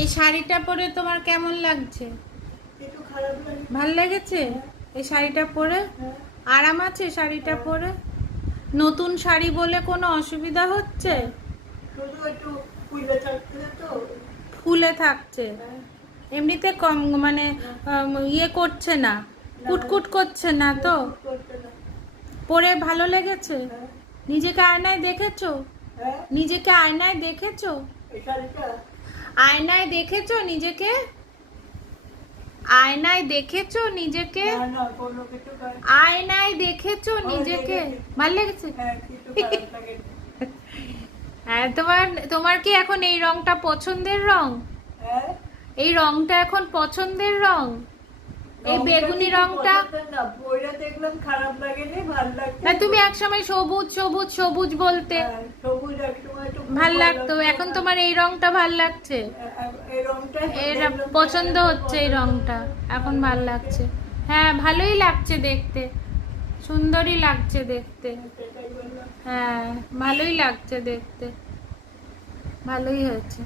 এই শাড়িটা পরে তোমার কেমন লাগছে? একটু খারাপ লাগে। ভাল লেগেছে? এই শাড়িটা পরে হ্যাঁ, আরাম আছে শাড়িটা পরে? নতুন শাড়ি বলে কোনো অসুবিধা হচ্ছে? শুধু একটু ফুলে থাকতে তো। ফুলে থাকছে, হ্যাঁ, এমনিতে কম মানে ইয়ে করছে না, কুটকুট করছে না তো? করতে না। পরে ভালো লেগেছে? হ্যাঁ, নিজেকে আয়নায় দেখেছো? হ্যাঁ, নিজেকে আয়নায় দেখেছো? এই শাড়িটা আয়নায় দেখেছো নিজেকে? আয়নায় দেখেছো নিজেকে? না না কোনো কিছু করে। আয়নায় দেখেছো নিজেকে? দেখেছি। ভালো লেগেছে? হ্যাঁ, কিছু খারাপ লাগে না। হ্যাঁ, তোমার তোমার কি এখন এই রংটা পছন্দের রং? হ্যাঁ, এই রংটা এখন পছন্দের রং? এই বেগুনি কিছু রংটা? পছন্দ না, পরে দেখলাম খারাপ লাগেনি, ভালো লাগছে। না, তুমি একসময় সবুজ সবুজ সবুজ বলতে হ্যাঁ, সবুজ একসময় একটু ভাল লাগতো, এখন তোমার এই রংটা ভাল লাগছে? এই রংটা এর দেখলাম পছন্দ খারাপ, হচ্ছে এই রংটা, এখন ভাল লাগছে। হ্যাঁ, ভালোই লাগছে দেখতে, সুন্দরই লাগছে দেখতে। সেটাই বললাম। হ্যাঁ, ভালোই লাগছে দেখতে, ভালোই হয়েছে।